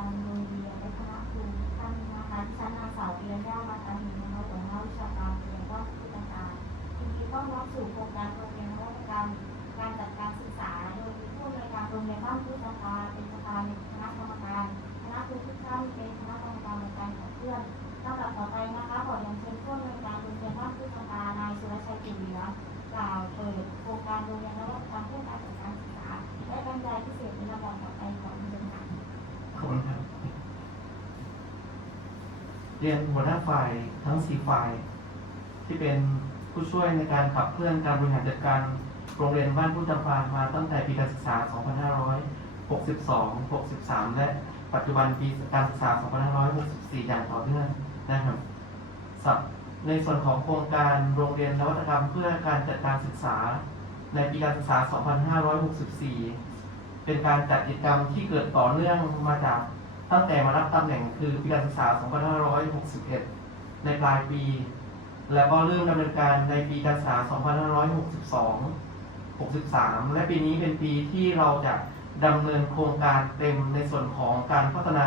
ว เรียนหัวหน้าฝ่ายทั้งสี่ฝ่าย ที่เป็นผู้ช่วยในการขับเคลื่อนการบริหารจัดการโรงเรียนบ้านผู้จำปามาตั้งแต่ปีการศึกษา 2562 63 และปัจจุบันปีการศึกษา 2564 อย่างต่อเนื่องนะครับสับในส่วนของโครงการโรงเรียนนวัตกรรมเพื่อการจัดการศึกษา ในปีการศึกษา 2564 เป็นการจัดกิจกรรมที่เกิดต่อเนื่องมาจาก ตั้งแต่มารับตำแหน่งคือปีการศึกษา 2561 ในปลายปี แล้วก็เริ่มดำเนินการในปีการศึกษา 2562 63 และปีนี้เป็นปีที่เราจะดำเนินโครงการเต็มในส่วนของการพัฒนา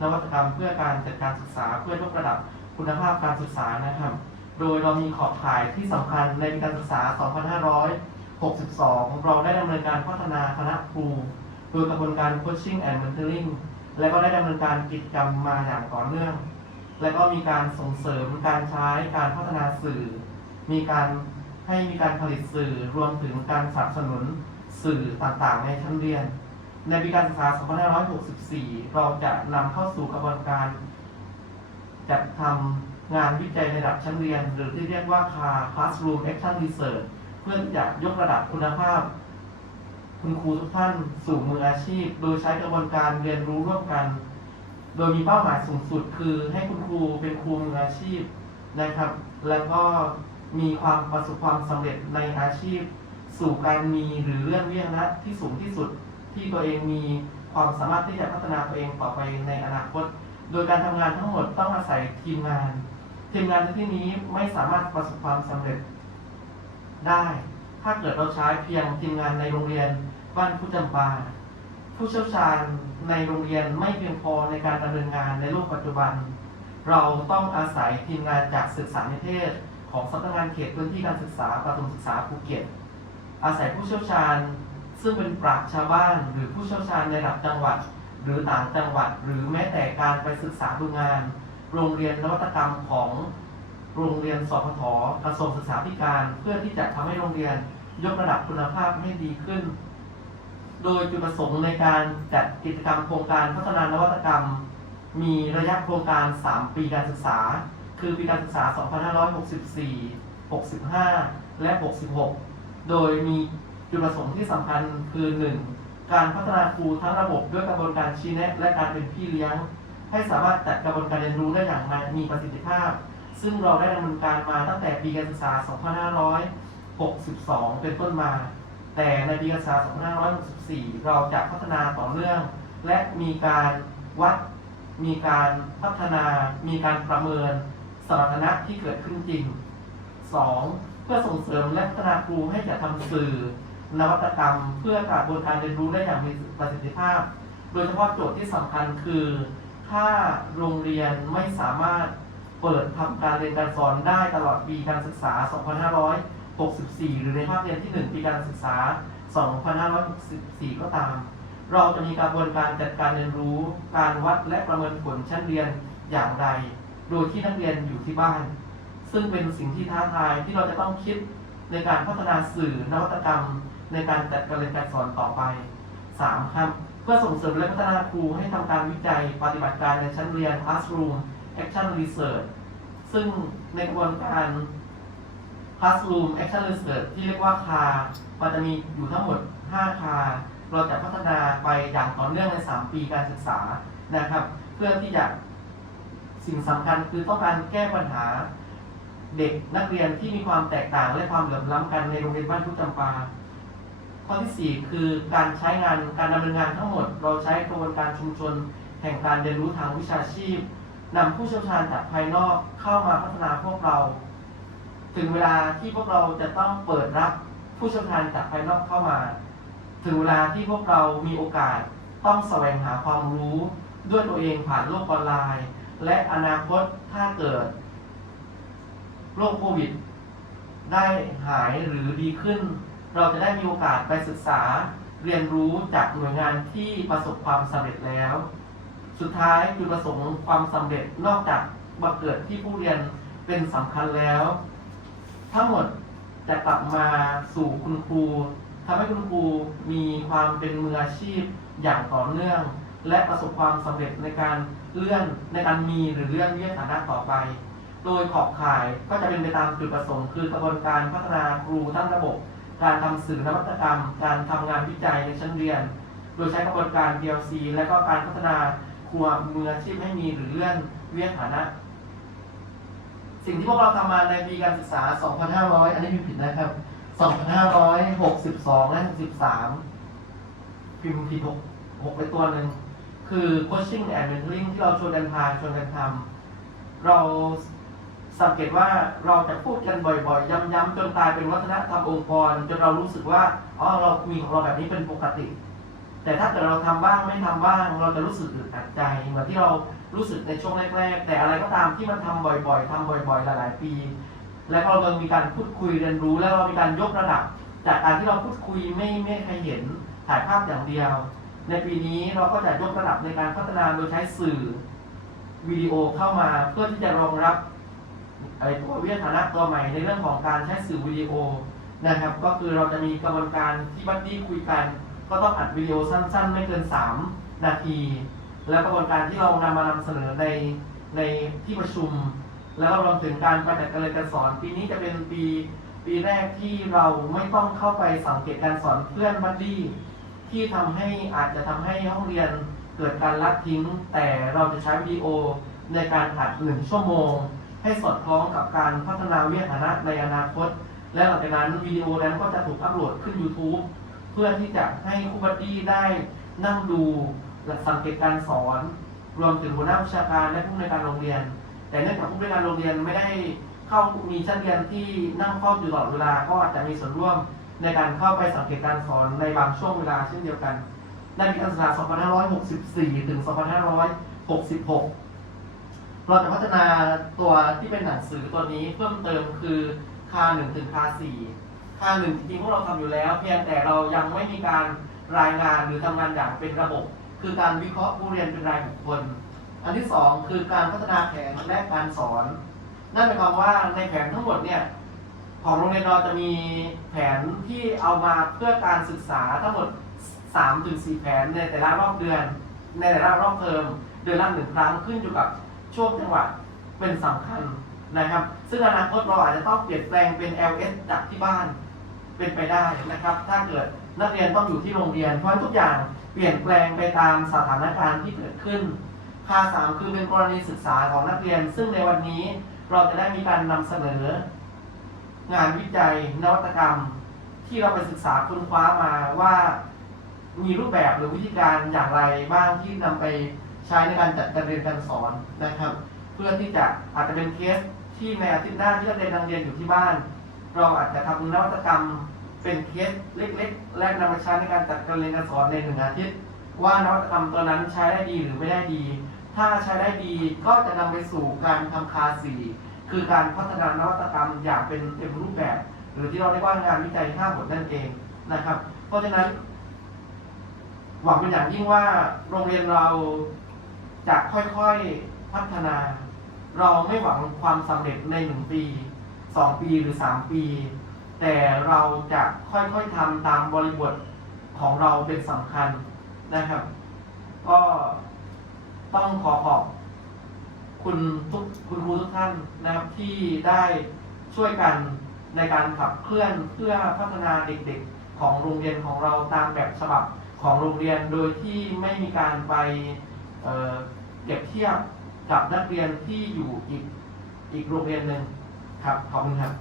นวัตกรรมเพื่อการจัดการศึกษาเพื่อยกระดับคุณภาพการศึกษานะครับ โดยเรามีขอบข่ายที่สำคัญในปีการศึกษา 2562 เราได้ดำเนินการพัฒนาคณะครู โดยกระบวนการ coaching and mentoring และก็ได้ดำเนินการกิจกรรมมาอย่างต่อเนื่อง และก็มีการส่งเสริมการใช้การพัฒนาสื่อ มีการให้มีการผลิตสื่อรวมถึงการสนับสนุนสื่อต่างๆ ในชั้นเรียน ในปีการศึกษา 2564 เราจะนำเข้าสู่กระบวนการ จัดทำงานวิจัยในระดับชั้นเรียน หรือที่เรียกว่า CAR Classroom Action Research เพื่อที่จะยกระดับคุณภาพ คุณครูทุกท่านสู่มืออาชีพ โดยใช้กระบวนการเรียนรู้ร่วมกัน โดยมีเป้าหมายสูงสุดคือให้คุณครูเป็นครูมืออาชีพนะครับ แล้วก็มีความประสบความสำเร็จในอาชีพ สู่การมีหรือเลื่อนเวียงนะที่สูงที่สุดที่ตัวเองมีความสามารถที่จะพัฒนาตัวเองต่อไปในอนาคต โดยการทำงานทั้งหมดต้องอาศัยทีมงาน ทีมงานในที่นี้ไม่สามารถประสบความสำเร็จได้ ถ้าเกิดเราใช้เพียงทีมงานในโรงเรียนบ้านผู้จำปา ผู้เชี่ยวชาญในโรงเรียนไม่เพียงพอในการดำเนินงานในโลกปัจจุบัน เราต้องอาศัยทีมงานจากศึกษาในเทศ ของสำนักงานเขตพื้นที่การศึกษาประถมศึกษาภูเก็ต อาศัยผู้เชี่ยวชาญ ซึ่งเป็นปราชญ์ชาวบ้าน หรือผู้เชี่ยวชาญในระดับจังหวัด หรือต่างจังหวัด หรือแม้แต่การไปศึกษาดูงาน โรงเรียนนวัตกรรมของโรงเรียนสพทกระทรวงศึกษาธิการ เพื่อที่จะทำให้โรงเรียน ยกระดับคุณภาพให้ดีขึ้น โดยจุดประสงค์ในการจัดกิจกรรมโครงการพัฒนานวัตกรรม มีระยะโครงการ 3 ปีการศึกษา คือปีการศึกษา 2564 65 และ 66 โดยมีจุดประสงค์ที่สำคัญคือ 1. การพัฒนาครูทั้งระบบด้วยกระบวนการชี้แนะ และการเป็นพี่เลี้ยง ให้สามารถจัดกระบวนการเรียนรู้ได้อย่างมีประสิทธิภาพ ซึ่งเราได้ดำเนินการมาตั้งแต่ปีการศึกษา 256 2562 เป็นต้นมา แต่ในปีการศึกษา 2564 เราจะพัฒนาต่อเนื่อง และมีการวัด มีการพัฒนา มีการประเมินสมรรถนะที่เกิดขึ้นจริง 2. เพื่อส่งเสริมและพัฒนาครูให้จะทำสื่อ นวัตกรรม เพื่อกระบวนการเรียนรู้ได้อย่างมีประสิทธิภาพ โดยเฉพาะโจทย์ที่สำคัญคือ ถ้าโรงเรียนไม่สามารถเปิดทำการเรียนการสอนได้ตลอดปีการศึกษา 2564หรือในภาคเรียนที่ 1 ปีการศึกษา 2564 ก็ตาม เราจะมีกระบวนการจัดการเรียนรู้ การวัดและประเมินผลชั้นเรียนอย่างไร โดยที่นักเรียนอยู่ที่บ้าน ซึ่งเป็นสิ่งที่ท้าทายที่เราจะต้องคิดในการพัฒนาสื่อนวัตกรรม ในการจัดการเรียนการสอนต่อไป 3. ครับเพื่อส่งเสริมและพัฒนาครูให้ทำการวิจัยปฏิบัติการในชั้นเรียน classroom action research ซึ่งในกระบวนการ classroom action research ที่เรียกว่าคามันจะมีอยู่ทั้งหมด 5 คา เราจะพัฒนาไปอย่างต่อเนื่องใน 3 ปีการศึกษานะครับ เพื่อที่จะสิ่งสำคัญคือต้องการแก้ปัญหา เด็กนักเรียนที่มีความแตกต่างและความเหลื่อมล้ำกันในโรงเรียนบ้านพุทธจำปาข้อที่ 4 คือการใช้งานการดำเนินงานทั้งหมด เราใช้กระบวนการชุมชน แห่งการเรียนรู้ทางวิชาชีพนำผู้เชี่ยวชาญจากภายนอกเข้ามาพัฒนาพวกเรา ถึงเวลาที่พวกเราจะต้องเปิดรับผู้ชี่ยวชาญจากภายนอกเข้ามา ถึงเวลาที่พวกเรามีโอกาสต้องแสวงหาความรู้ด้วยตัวเองผ่านโลกออนไลน์ และอนาคตถ้าเกิดโรคโควิด ได้หายหรือดีขึ้น เราจะได้มีโอกาสไปศึกษาเรียนรู้จากหน่วยงานที่ประสบความสำเร็จแล้ว สุดท้ายจุดประสงค์ความสำเร็จนอกจากบังเกิดที่ผู้เรียนเป็นสำคัญแล้ว ทั้งหมดจะกลับมาสู่คุณครูทำให้คุณครูมีความเป็นมืออาชีพอย่างต่อเนื่อง และประสบความสำเร็จในการเลื่อนในการมีหรือเลื่อนเลื่อนฐานะต่อไป โดยขอบข่ายก็จะเป็นไปตามจุดประสงค์คือกระบวนการพัฒนาครูทั้งระบบ การทำสื่อนวัตกรรม การทำงานวิจัยในชั้นเรียน โดยใช้กระบวนการ DLC และก็การพัฒนาครัวมืออาชีพให้มีหรือเลื่อนเลื่อนฐานะ สิ่งที่พวกเราทำมาในปีการศึกษา 2,500 อันนี้พิมพ์ผิดนะครับ 2,562 และ 63 พิมพ์ผิด6 6ไปตัวหนึ่ง คือ coaching and mentoring ที่เราชวนกันพาชวนกันทำ เราสังเกตว่าเราจะพูดกันบ่อยๆ ย้ำๆ จนกลายเป็นวัฒนธรรมองค์กร จนเรารู้สึกว่า อ๋อ เรามีของเราแบบนี้เป็นปกติ แต่ถ้าเกิดเราทำบ้างไม่ทำบ้าง เราจะรู้สึกอึดอัดใจ เหมือนที่เรา รู้สึกในช่วงแรกๆ แต่อะไรก็ตามที่มันทำบ่อยๆทำบ่อย ๆ หลายๆ ปี แล้วก็เรามีการพูดคุยเรียนรู้แล้วเรามีการยกระดับ จากการที่เราพูดคุยไม่ไม่ใครเห็นถ่ายภาพอย่างเดียว ในปีนี้เราก็จะยกระดับในการพัฒนาโดยใช้สื่อวิดีโอเข้ามาเพื่อที่จะรองรับไอ้ตัววิทยาฐานะตัวใหม่ในเรื่องของการใช้สื่อวิดีโอนะครับ ก็คือเราจะมีกระบวนการที่บัดดี้คุยกัน ก็ต้องอัดวิดีโอสั้น ๆ ไม่เกิน 3 นาที แล้วกระบวนการที่เรานำมานำเสนอในในที่ประชุม แล้วก็รวมถึงการประจัดการเรียนการสอน ปีนี้จะเป็นปีปีแรกที่เราไม่ต้องเข้าไปสังเกตการสอนเพื่อนบัดดี้ที่ทำให้อาจจะทำให้ห้องเรียนเกิดการลัดทิ้ง แต่เราจะใช้วิดีโอในการอัดหนึ่งชั่วโมง ให้สอดคล้องกับการพัฒนาวิทยาฐานะในอนาคต และหลังจากนั้นวิดีโอนั้นก็จะถูกอัปโหลดขึ้น YouTube เพื่อที่จะให้ครูบัดดี้ได้นั่งดู และสังเกตการสอน รวมถึงหัวหน้าวิชาการและผู้ในการโรงเรียน แต่เนื่องจากผู้ในการโรงเรียนไม่ได้เข้ามีชั้นเรียนที่นั่งเฝ้าอยู่ตลอดเวลาก็อาจจะมีส่วนร่วมในการเข้าไปสังเกตการสอนในบางช่วงเวลาเช่นเดียวกันในปีการศึกษา 2564 ถึง 2566 เราจะพัฒนาตัวที่เป็นหนังสือตัวนี้เพิ่มเติมคือคา1ถึงคา4คา1จริงๆพวกเราทำอยู่แล้ว เพียงแต่เรายังไม่มีการรายงานหรือทำงานอย่างเป็นระบบ คือการวิเคราะห์ผู้เรียนเป็นรายบุคคล อันที่สองคือการพัฒนาแผนและการสอน นั่นหมายความว่าในแผนทั้งหมดเนี่ยของโรงเรียนเราจะมีแผนที่เอามาเพื่อการศึกษาทั้งหมด3ถึง4แผนในแต่ละรอบเดือน ในแต่ละรอบเทอมเดือนละหนึ่งครั้งขึ้นอยู่กับช่วงจังหวะเป็นสำคัญนะครับ ซึ่งอนาคตเราอาจจะต้องเปลี่ยนแปลงเป็น LS จากที่บ้านเป็นไปได้นะครับ ถ้าเกิด นักเรียนต้องอยู่ที่โรงเรียน เพราะทุกอย่างเปลี่ยนแปลงไปตามสถานการณ์ที่เกิดขึ้นค่าสามคือเป็นกรณีศึกษาของนักเรียน ซึ่งในวันนี้เราจะได้มีการนำเสนอ งานวิจัยนวัตกรรม ที่เราไปศึกษาค้นคว้ามาว่ามีรูปแบบหรือวิธีการอย่างไรบ้างที่นำไปใช้ในการจัดการเรียนการสอนนะครับ เพื่อที่จะอาจจะเป็นเคสที่ในอาทิตย์หน้าที่นักเรียนนักเรียนอยู่ที่บ้าน เราอาจจะทำนวัตกรรม เป็นเคสเล็กๆ และนำมาใช้ในการจัดการเรียนการสอนในหนึ่งอาทิตย์ ว่านวัตกรรมตัวนั้นใช้ได้ดีหรือไม่ได้ดี ถ้าใช้ได้ดีก็จะนำไปสู่การทำคาสีคือการพัฒนานวัตกรรมอย่างเป็นเต็มรูปแบบ หรือที่เราเรียกว่างานวิจัยห้าบทนั่นเองนะครับ เพราะฉะนั้น หวังเป็นอย่างยิ่งว่าโรงเรียนเราจะค่อยๆพัฒนา เราไม่หวังความสำเร็จในหนึ่งปีสองปีหรือสามปี แต่เราจะค่อยๆทำตามบริบทของเราเป็นสำคัญนะครับ ก็ต้องขอขอบคุณทุกคุณครูทุกท่านนะครับที่ได้ช่วยกันในการขับเคลื่อนเพื่อพัฒนาเด็กๆของโรงเรียนของเราตามแบบฉบับของโรงเรียนโดยที่ไม่มีการไปเเปรียบเทียบกับนักเรียนที่อยู่อีกอีกโรงเรียนหนึ่งครับขอบคุณครับ